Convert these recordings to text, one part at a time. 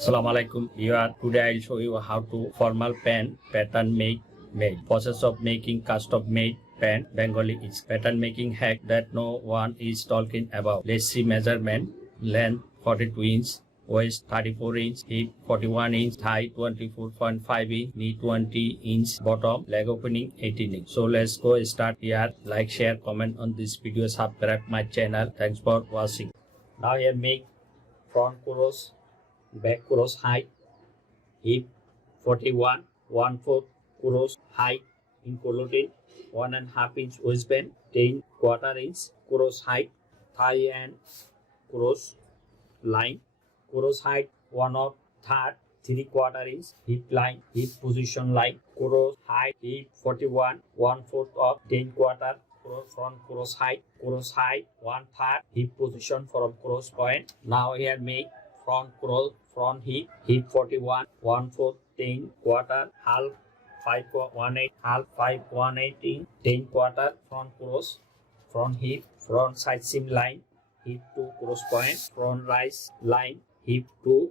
Assalamualaikum. Today I'll show you how to formal pant pattern made. Process of making custom made pant Bengali is pattern making hack that no one is talking about. Let's see measurement. Length 42 inch, waist 34 inch, hip 41 inch, thigh 24.5 inch, knee 20 inch, bottom leg opening 18 inch. So let's go start here. Like, share, comment on this video, subscribe my channel. Thanks for watching. Now here make front cross, back cross height, hip 41, 1/4 cross height including 1.5 inch waistband, 10/4 inch cross height, thigh and cross line, cross height 1/3, 3/4 inch, hip line, hip position line, cross height, hip 41, 1/4 of 10/4, front cross height 1/3, hip position from cross point. Now here make front cross, front hip 41, 1/4, 10/4, half 5/1/8, half 5/1/18, 10/4, front cross, front hip, front side seam line, hip to cross point, front rise line, hip to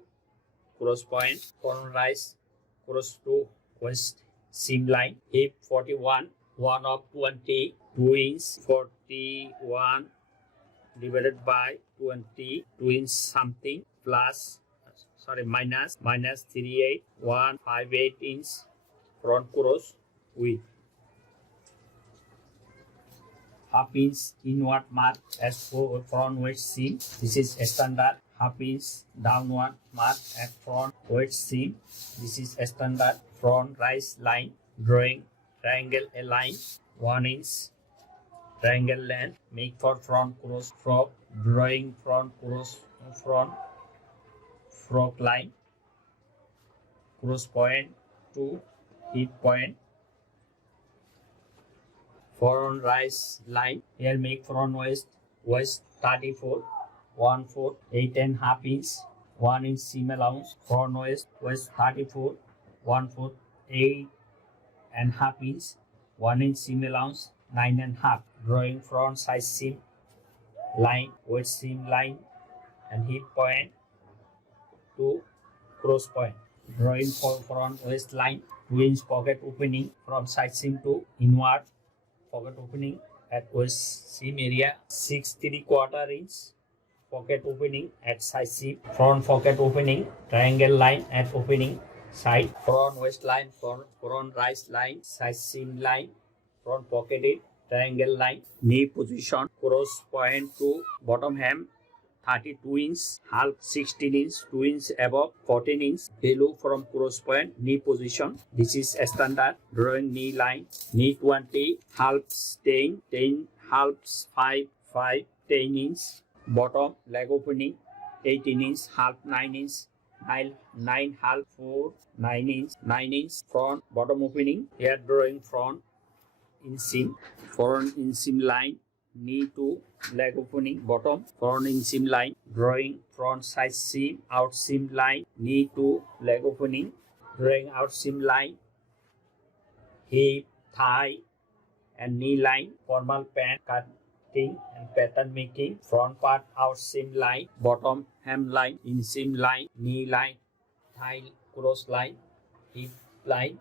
cross point, front rise cross to waist seam line, hip 41, 1/22 inch, 41 divided by 22 inch something minus 38,158 inch front cross width. Half inch inward mark as for front waist seam. This is standard. Half inch downward mark at front waist seam. This is standard. Front rise line. Drawing triangle a line 1 inch. Triangle length. Make for front cross frock. Drawing front cross front frock line. Cross point to hip point. Front rise line. Here make front waist 34, 1/4, 8.5 inch, 1 inch seam allowance. Front waist 34, 1/4, 8.5 inch, 1 inch seam allowance, 9.5. Drawing front side seam line, waist seam line, and hip point to cross point. Drawing for front waist line, 2 inch pocket opening from side seam to inward pocket opening at waist seam area, 6.75 inch pocket opening at side seam. Front pocket opening, triangle line at opening side. Front waist line, front rise line, side seam line, front pocketed triangle line. Knee position, cross point to bottom hem 32 inch, half 16 inch, 2 inch above 14 inch below from cross point. Knee position, this is standard. Drawing knee line, knee 20, halves 10, halves 5, 10 inch. Bottom leg opening 18 inch, half 9 inch, 9 half 4, 9 inch. Front bottom opening. Here drawing front inseam, front inseam line, knee to leg opening bottom, front inseam line. Drawing front side seam, out seam line, knee to leg opening. Drawing out seam line, hip, thigh, and knee line. Formal pant cutting and pattern making. Front part out seam line, bottom hem line, inseam line, knee line, thigh cross line, hip line,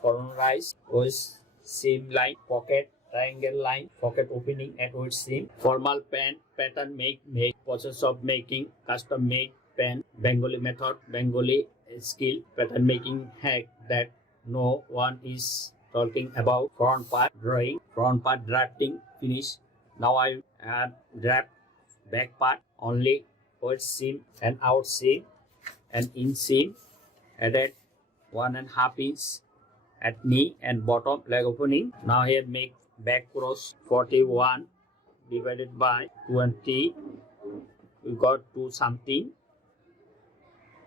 front rise, waist seam line, pocket triangle line, pocket opening at waist seam. Formal pant pattern make process of making custom made pant Bengali method, Bengali skill, pattern making hack that no one is talking about. Front part drawing, front part drafting finish. Now I add draft back part only. Waist seam and out seam and inseam added 1.5 inch at knee and bottom leg opening. Now here make back cross 41 divided by 20. We got 2 something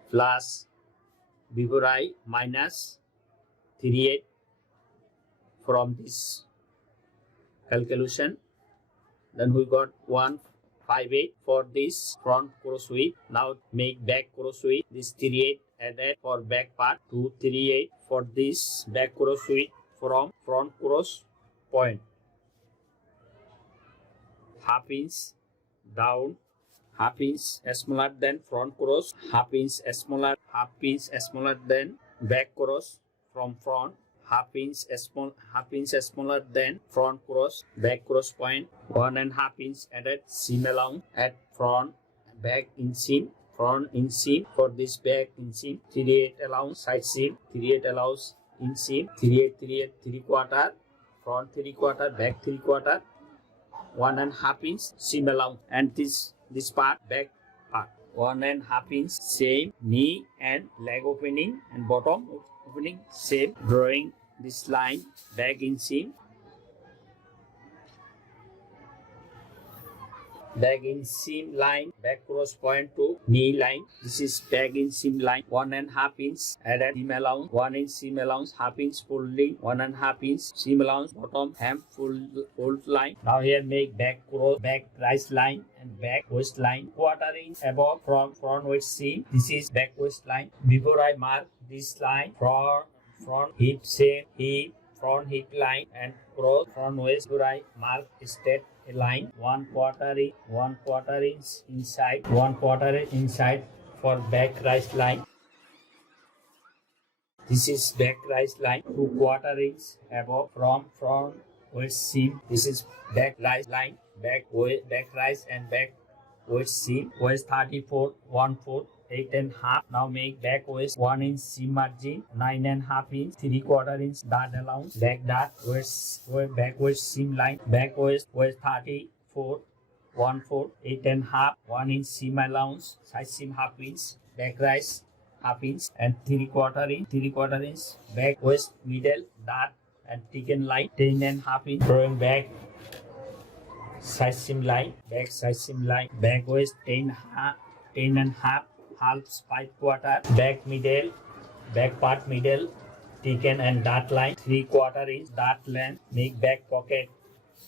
plus before I minus 38 from this calculation. Then we got 158 for this front cross width. Now make back cross width. This 38 added for back part, 238 for this back cross width from front cross point. Half inch down half inch smaller than front cross, half inch smaller than back cross from front, half inch smaller than front cross, back cross point, 1.5 inch added seam allowance at front, back inseam, front inseam for this back inseam, 3/8 allowance side seam, 3/8 allowance inseam, 3/8 3/4, front 3/4, back 3/4, 1.5 inch seam allowance, and this part back part 1.5 inch same knee and leg opening and bottom opening same. Drawing this line back inseam, line, back cross point to knee line. This is back inseam line, 1.5 inch added seam allowance, 1 inch seam allowance, half inch folding, 1.5 inch seam allowance, bottom hem fold line. Now here make back cross, back rise line and back waist line, 1/4 inch above from front waist seam. This is back waist line. Before I mark this line, front hip same hip, front hip line and cross front waist. Before I mark straight a line, 1/4 inch inside, 1/4 inch inside for back rise line. This is back rise line, 2/4 inch above from front waist seam. This is back rise line, back rise and back waist seam. Waist 34, 1/4, 8.5. Now make back waist 1 inch seam margin, 9.5 inch, 3/4 inch dart allowance, back dart, back waist seam line, back waist 34, 1/4, 8.5, 1 inch seam allowance, side seam half inch, back rise half inch and 3/4 inch, back waist middle dart and taken line, 10.5 inch. Drawing back side seam line, back side seam line, back waist 10.5, halves 5/4, back middle, back part middle, taken and dart line, 3/4 inch dart length. Make back pocket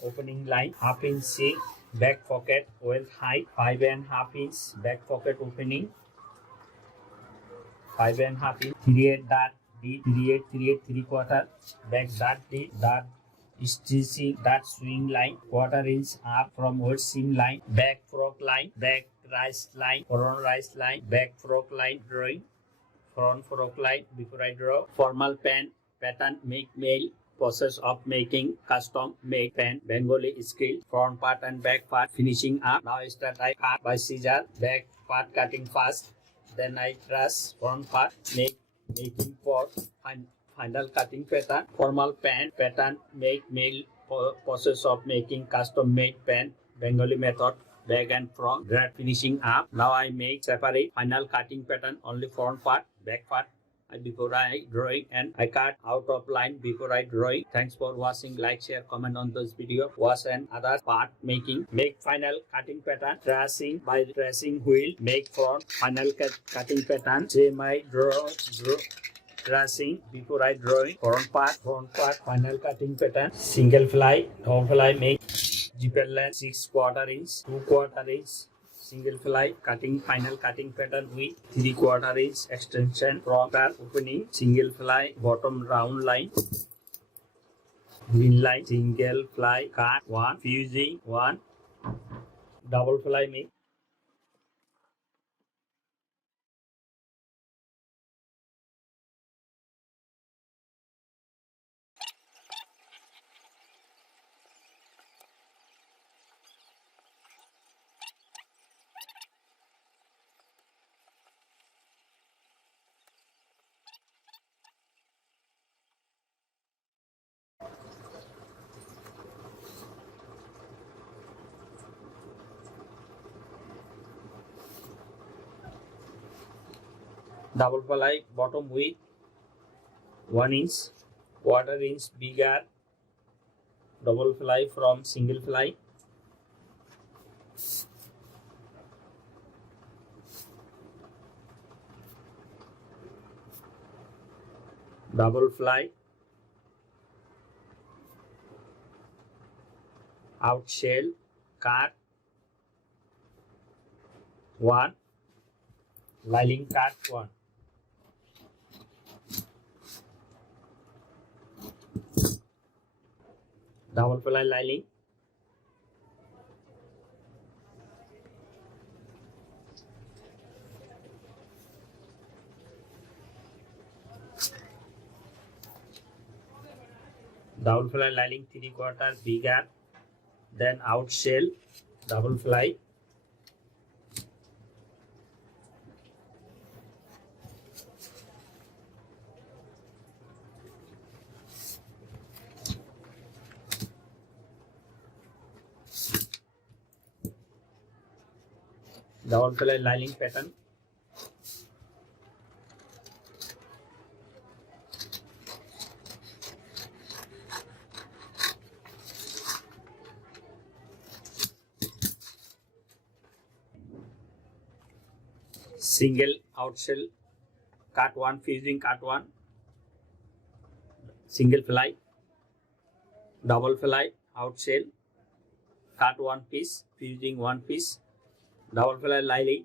opening line, half inch seam, back pocket well height, 5.5 inch, back pocket opening, 5.5 inch, 3/8 dart D, 3/8 3/4, back dart D, dart stitching, dart swing line, 1/4 inch up from waist seam line, back frock line, back rise line, front rise line, back frock line drawing, front frock line. Before I draw, formal pant pattern make mail, process of making custom made pant, Bengali skill, front part and back part, finishing up. Now I start, I cut by scissor, back part cutting first, then I truss front part, making for final cutting pattern. Formal pant pattern make mail, process of making custom made pant, Bengali method, back and front, draft finishing up. Now I make separate final cutting pattern, only front part, back part before I drawing, and I cut out of line before I drawing. Thanks for watching. Like, share, comment on this video. Watch and other part making. Make final cutting pattern, tracing by tracing wheel. Make front final cutting pattern. Same I draw tracing before I drawing. Front part final cutting pattern. Single fly, top fly. Make zipper length 6/4 inch, 2/4 inch. Single fly cutting, final cutting pattern with 3/4 inch extension from part opening. Single fly bottom round line, green line, single fly cut 1, fusing 1, double fly make. Double fly bottom with 1 inch, 1/4 inch bigger double fly from single fly. Double fly out shell cut 1, lining cut 1. Double fly lining, double fly lining 3/4 bigger than out shell, double fly. Double fly lining pattern. Single out shell, cut 1, fusing cut 1, single fly, double fly out shell, cut 1 piece, fusing 1 piece, double fly lining,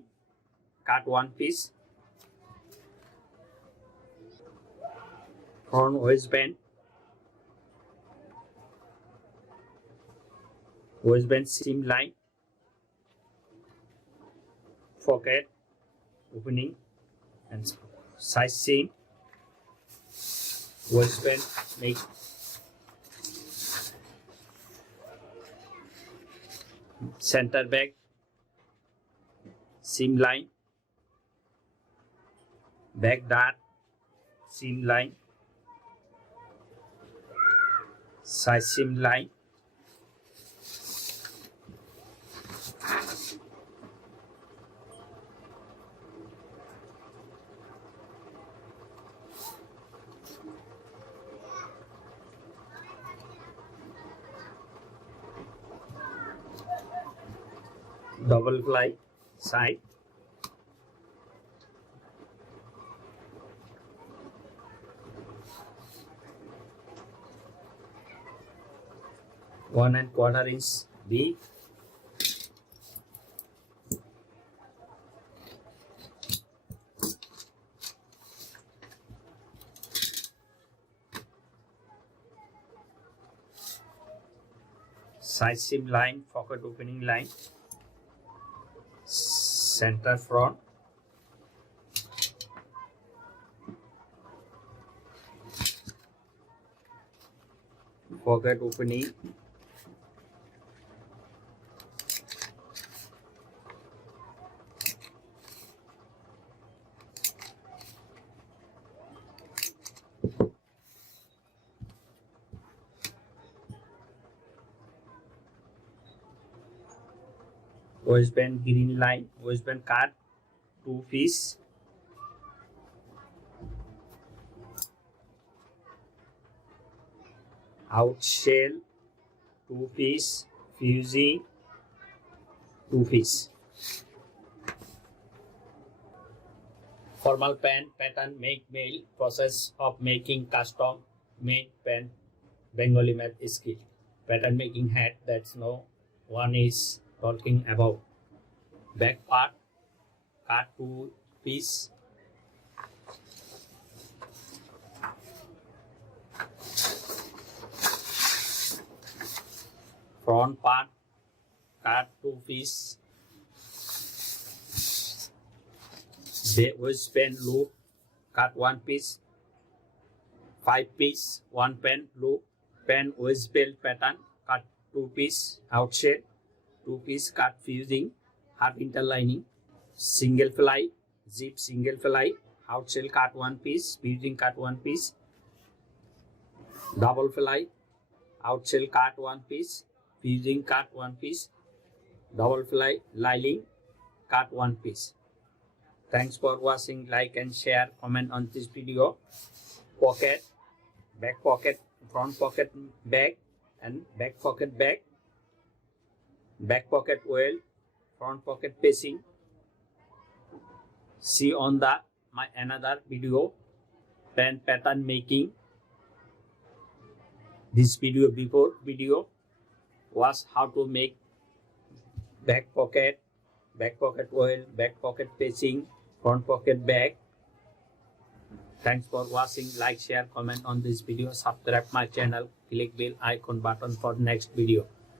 cut 1 piece, front waistband seam line, pocket opening and side seam, waistband make center back seam line, back dart seam line, side seam line, double fly side, one and quarter inch deep, side seam line, pocket opening line, center front, pocket opening, waistband green line, waistband cut 2 piece, out shell 2 piece, fusing 2 piece. Formal pant pattern make mail, process of making custom made pant Bengali made skill. Pattern making hat, that's no one is talking about. Back part cut 2 piece, front part cut 2 piece, the waistband loop cut 1 piece, 5 piece 1 pen loop, pen waistband pattern cut 2 piece, outshell 2 piece cut fusing, half interlining, single fly, zip single fly, outshell cut 1 piece, fusing cut 1 piece, double fly, outshell cut 1 piece, fusing cut 1 piece, double fly lining cut 1 piece. Thanks for watching. Like and share, comment on this video. Pocket, back pocket, front pocket back and back pocket back, back pocket well, front pocket facing. See on the my another video, pant pattern making. This video before video was how to make back pocket well, back pocket facing, front pocket back. Thanks for watching. Like, share, comment on this video, subscribe my channel, click bell icon button for next video.